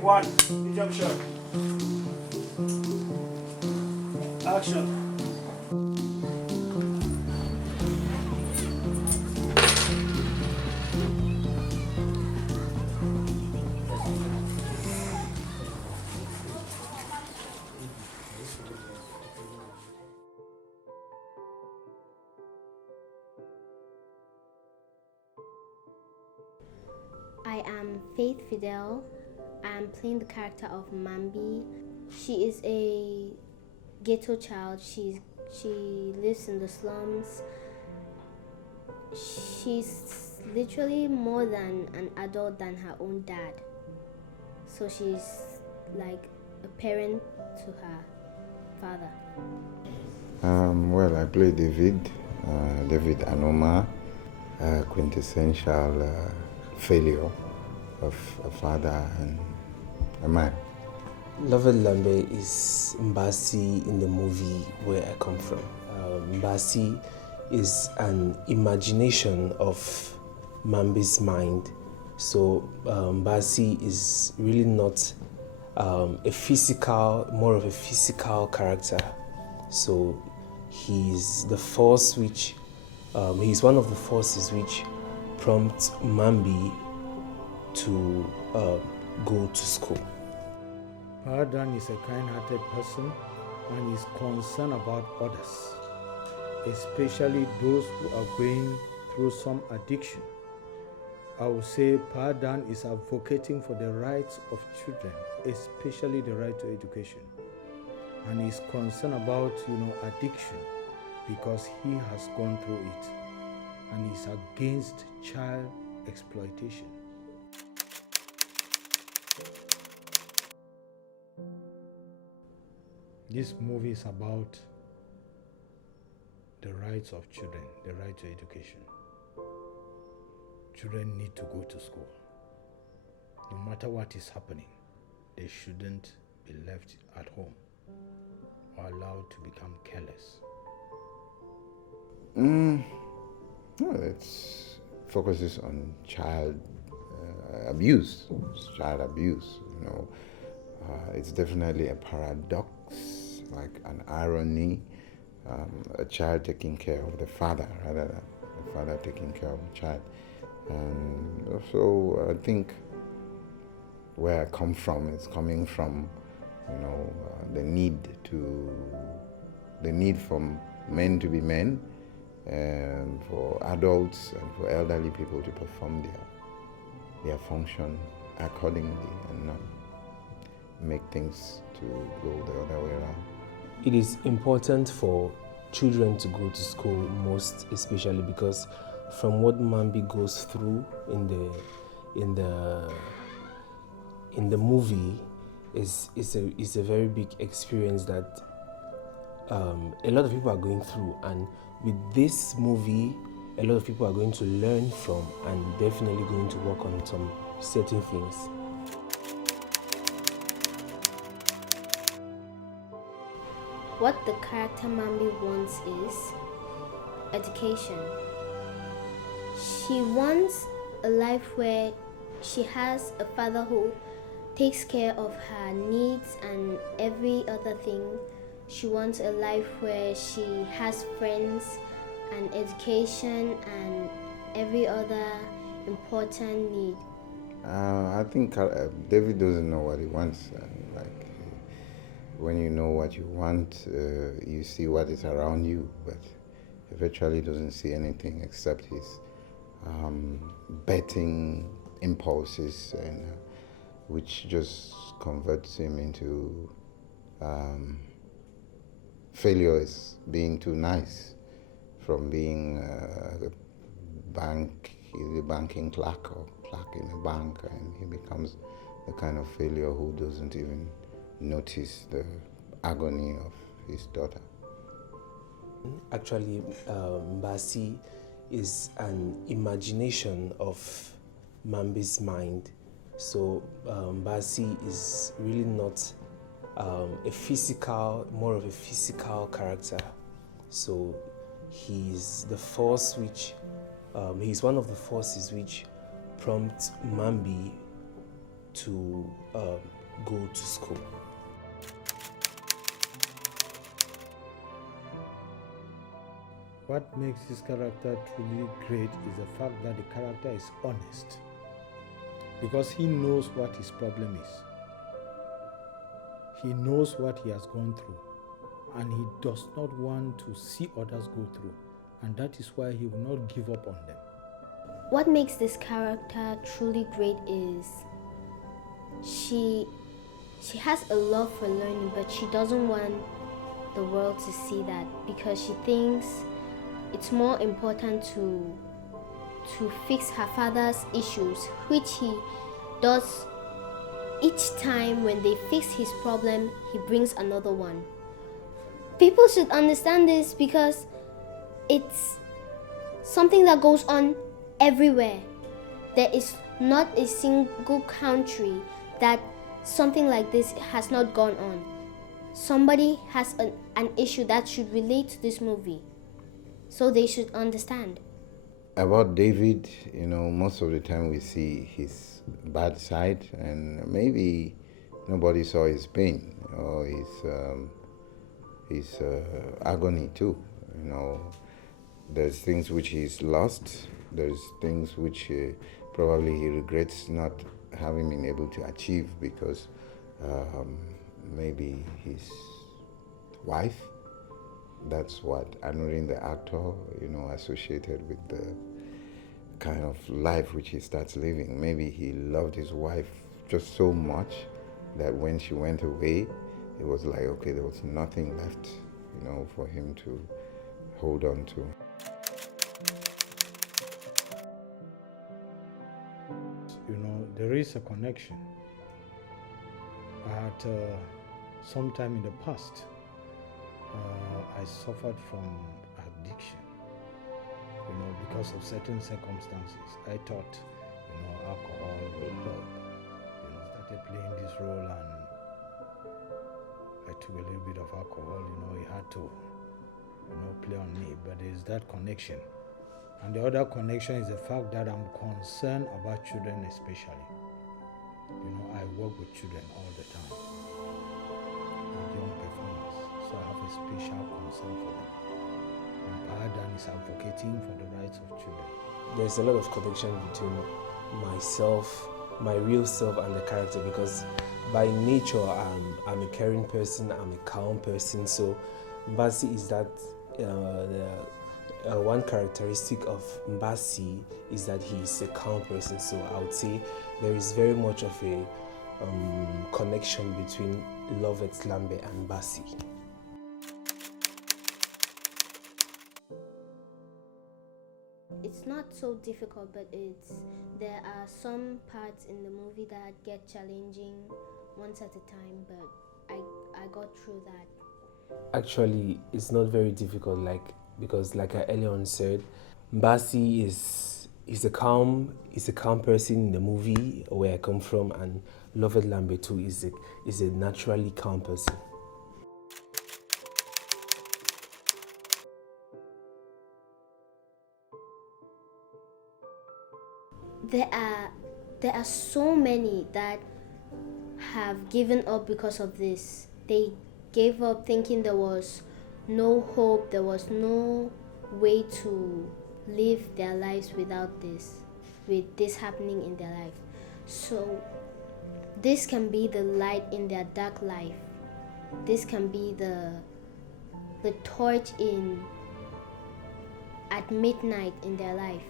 Take one. Jump shot. Action. I am Faith Fidel. I am playing the character of Mambi. She is a ghetto child. She lives in the slums. She's literally more than an adult than her own dad. So she's like a parent to her father. Well, I play David Anoma, a quintessential failure of a father and a man. Lovett Lambe is Mbasi in the movie where I come from. Mbasi is an imagination of Mambi's mind. So Mbasi is really not more of a physical character. So he's the force which, he's one of the forces which prompt Mambi to go to school. Paradan is a kind-hearted person and is concerned about others, especially those who are going through some addiction. I would say Paradan is advocating for the rights of children, especially the right to education, and is concerned about addiction because he has gone through it, and is against child exploitation. This movie is about the rights of children, the right to education. Children need to go to school. No matter what is happening, they shouldn't be left at home or allowed to become careless. No, it focuses on child abuse. Child abuse, it's definitely a paradox, like an irony, a child taking care of the father rather than the father taking care of the child. And also, I think where I come from is coming from, the need for men to be men, and for adults and for elderly people to perform their function accordingly and not make things to go the other way around. It is important for children to go to school, most especially because from what Mambi goes through in the movie is a very big experience that a lot of people are going through, and with this movie a lot of people are going to learn from and definitely going to work on some certain things. What the character Mambi wants is education. She wants a life where she has a father who takes care of her needs and every other thing. She wants a life where she has friends and education and every other important need. I think David doesn't know what he wants. When you know what you want, you see what is around you, but he virtually doesn't see anything except his betting impulses, and which just converts him into failure is being too nice, from being a banking clerk or clerk in a bank, and he becomes the kind of failure who doesn't even notice the agony of his daughter. Actually, Mbasi is an imagination of Mambi's mind. So Mbasi is really not more of a physical character. So he's the force which, he's one of the forces which prompt Mambi to go to school. What makes this character truly great is the fact that the character is honest, because he knows what his problem is. He knows what he has gone through, and he does not want to see others go through, and that is why he will not give up on them. What makes this character truly great is she has a love for learning, but she doesn't want the world to see that, because she thinks it's more important to fix her father's issues, which he does. Each time when they fix his problem, he brings another one. People should understand this, because it's something that goes on everywhere. There is not a single country that something like this has not gone on. Somebody has an issue that should relate to this movie, so they should understand. About David, most of the time we see his bad side, and maybe nobody saw his pain or his agony too. There's things which he's lost. There's things which probably he regrets not having been able to achieve, because maybe his wife. That's what Anurin, the actor, associated with the kind of life which he starts living. Maybe he loved his wife just so much that when she went away, it was like, okay, there was nothing left, for him to hold on to. There is a connection. At some time in the past, I suffered from addiction, because of certain circumstances. I thought, alcohol will help. Started playing this role, and I took a little bit of alcohol. It had to, play on me. But there's that connection. And the other connection is the fact that I'm concerned about children especially. I work with children all the time, and young performers, so I have a special concern for them. And Paradan is advocating for the rights of children. There's a lot of connection between myself, my real self, and the character, because by nature I'm a caring person, I'm a calm person. So Mbasi is that one characteristic of Mbasi is that he is a calm person. So I would say there is very much of a connection between Lovett Lambe and Mbasi. It's not so difficult, but there are some parts in the movie that get challenging once at a time, but I got through that. Actually, it's not very difficult, because like I earlier on said, Mbasi is a calm person in the movie where I come from, and Lovett Lambe too is a naturally calm person. There are so many that have given up because of this. They gave up thinking there was no hope, there was no way to live their lives without this, with this happening in their life. So this can be the light in their dark life. This can be the torch at midnight in their life.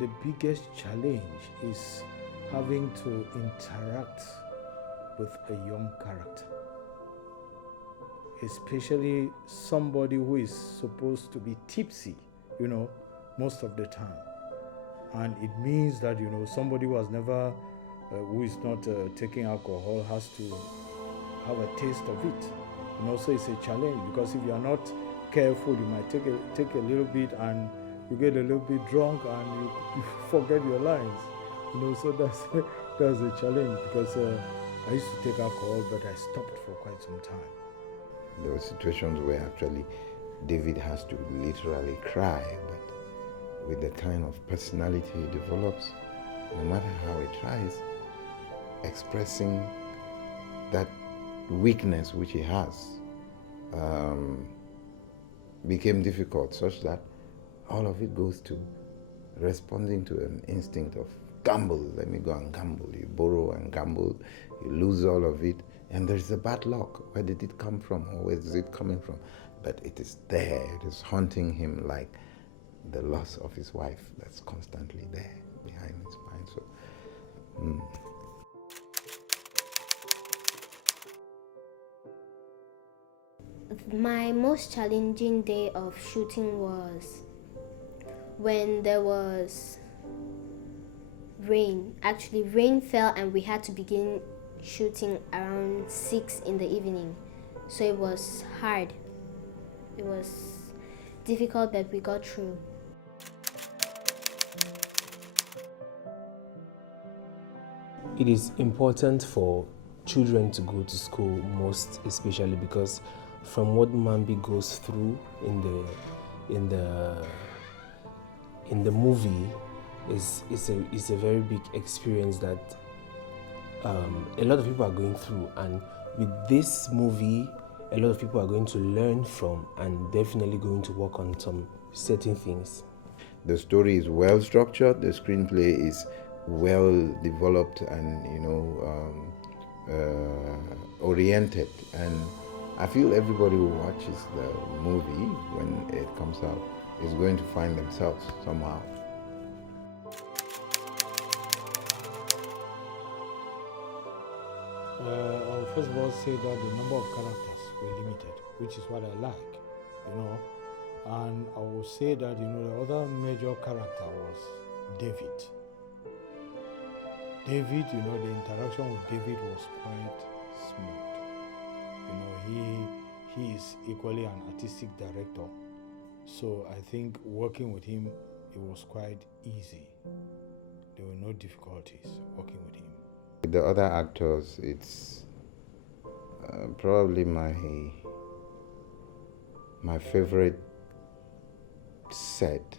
The biggest challenge is having to interact with a young character, especially somebody who is supposed to be tipsy, most of the time. And it means that, somebody who has never, who is not taking alcohol has to have a taste of it. So it's a challenge, because if you are not careful, you might take a little bit and you get a little bit drunk and you forget your lines. So that's a challenge, because I used to take alcohol, but I stopped for quite some time. There were situations where actually David has to literally cry, but with the kind of personality he develops, no matter how he tries, expressing that weakness which he has became difficult, such that all of it goes to responding to an instinct of gamble. Let me go and gamble. You borrow and gamble, you lose all of it, and there's a bad luck. Where did it come from, or where is it coming from? But it is there. It is haunting him like the loss of his wife that's constantly there behind his mind. So My most challenging day of shooting was when there was rain. Actually, rain fell and we had to begin shooting around 6 in the evening. So it was hard. It was difficult, but we got through. It is important for children to go to school, most especially because from what Mambi goes through in the movie is a very big experience that a lot of people are going through, and with this movie a lot of people are going to learn from and definitely going to work on some certain things. the story is well structured, the screenplay is well developed and oriented, and I feel everybody who watches the movie when it comes out is going to find themselves somehow. I'll first of all say that the number of characters were limited, which is what I like, and I will say that the other major character was David. David, the interaction with David was quite smooth. He is equally an artistic director, so I think working with him, it was quite easy. There were no difficulties working with him. With the other actors, it's probably my favorite set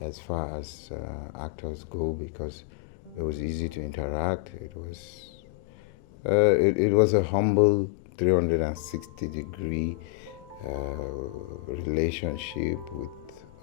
as far as actors go, because it was easy to interact. It was a humble 360-degree relationship with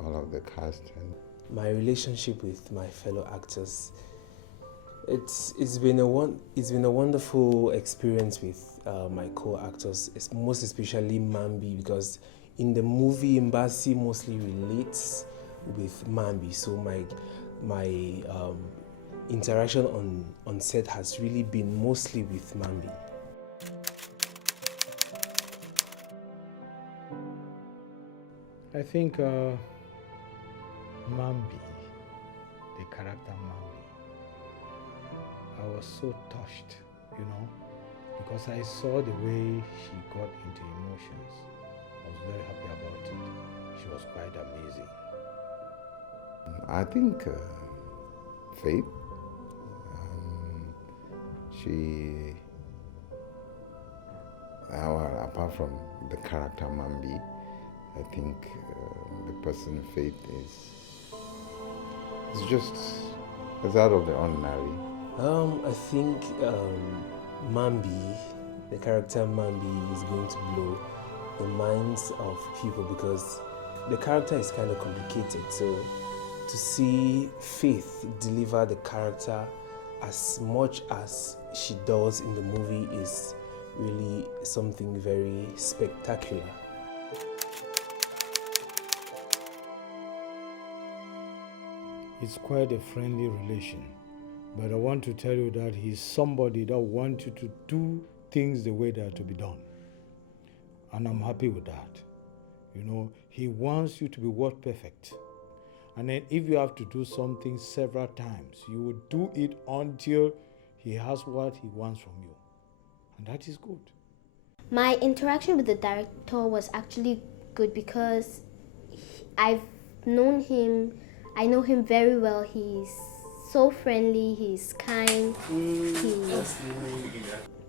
all of the cast. And my relationship with my fellow actors, it's been a wonderful experience with my co-actors, most especially Mambi, because in the movie Mbasi mostly relates with Mambi, so my interaction on set has really been mostly with Mambi. I think Mambi, the character Mambi, I was so touched, because I saw the way she got into emotions. I was very happy about it. She was quite amazing. I think Faith, apart from the character Mambi, I think the person Faith it's out of the ordinary. I think Mambi, the character Mambi, is going to blow the minds of people because the character is kind of complicated. So to see Faith deliver the character as much as she does in the movie is really something very spectacular. It's quite a friendly relation, but I want to tell you that he's somebody that wants you to do things the way they are to be done. And I'm happy with that. He wants you to be work perfect. And then if you have to do something several times, you will do it until he has what he wants from you. And that is good. My interaction with the director was actually good because I know him very well. He's so friendly, he's kind,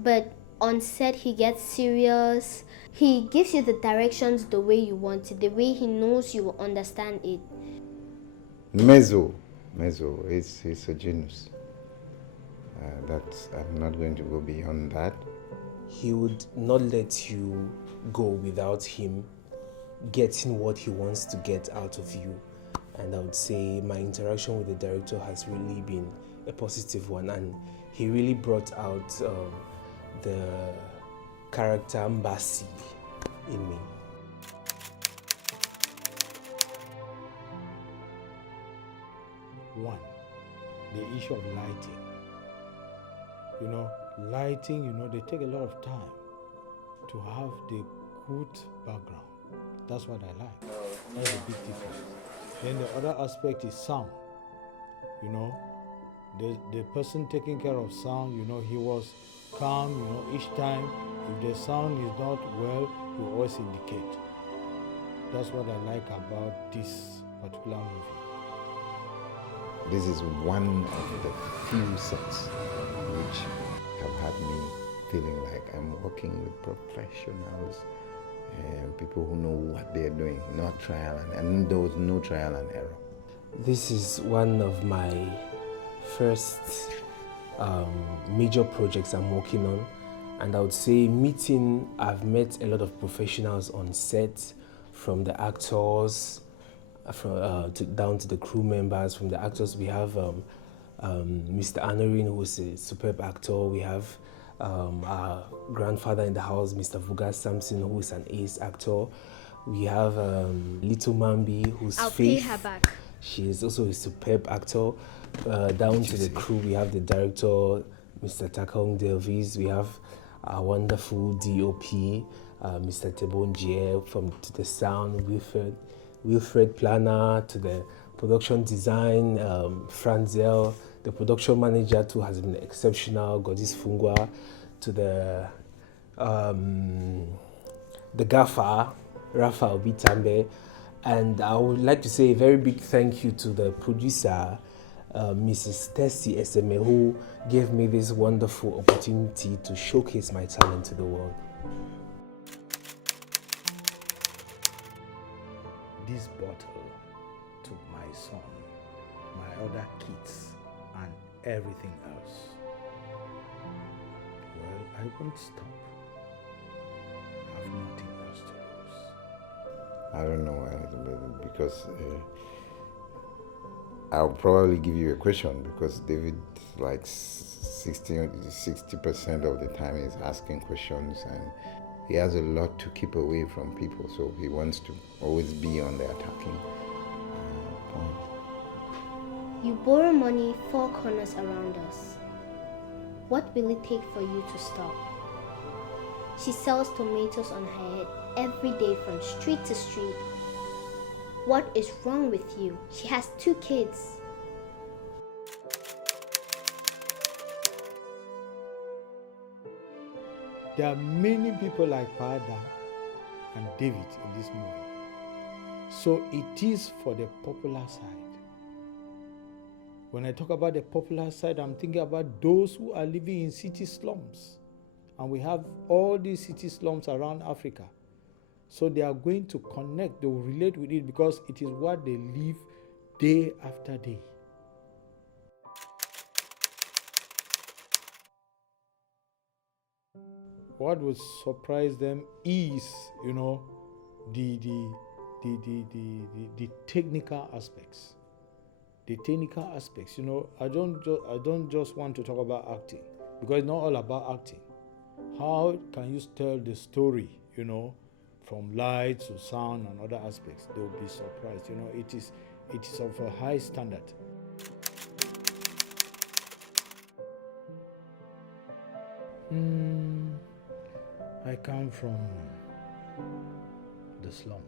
but on set he gets serious. He gives you the directions the way you want it, the way he knows you will understand it. Mezzo. It's a genius. I'm not going to go beyond that. He would not let you go without him getting what he wants to get out of you. And I would say my interaction with the director has really been a positive one, and he really brought out the character Mbasi in me. One, the issue of lighting. Lighting, they take a lot of time to have the good background. That's what I like. That's a big difference. Then the other aspect is sound. The person taking care of sound, he was calm, each time. If the sound is not well, he always indicate. That's what I like about this particular movie. This is one of the few sets which have had me feeling like I'm working with professionals and people who know what they're doing, not trial and there was no trial and error. This is one of my first major projects I'm working on, and I would say I've met a lot of professionals on set, from the actors, down to the crew members. From the actors, we have Mr. Anorin, who's a superb actor. We have our grandfather in the house, Mr. Vuga Samson, who is an ace actor. We have Little Mambi, who's I'll Faith. pay her back. She is also a superb actor. Down to the crew, we have the director, Mr. Takong Delvis. We have our wonderful DOP, Mr. Tebonjie, to the sound, Wilfred Planner, to the production design, Franzel. The production manager too has been exceptional, Godis Fungwa, to the gaffer, Rafa Obitambe. And I would like to say a very big thank you to the producer, Mrs. Tessie Eseme, who gave me this wonderful opportunity to showcase my talent to the world. This bottle took my son, my other kids, and everything else. Well, I won't stop. I have nothing else to lose. I don't know because I'll probably give you a question because David, like 60% of the time is asking questions and he has a lot to keep away from people, so he wants to always be on the attacking point. You borrow money four corners around us. What will it take for you to stop? She sells tomatoes on her head every day from street to street. What is wrong with you? She has 2 kids. There are many people like Pada and David in this movie. So it is for the popular side. When I talk about the popular side, I'm thinking about those who are living in city slums. And we have all these city slums around Africa. So they are going to connect, they will relate with it because it is what they live day after day. What would surprise them is, the technical aspects. The technical aspects, I don't just want to talk about acting because it's not all about acting. How can you tell the story, from lights to sound and other aspects? They will be surprised. It is of a high standard. I come from the slum.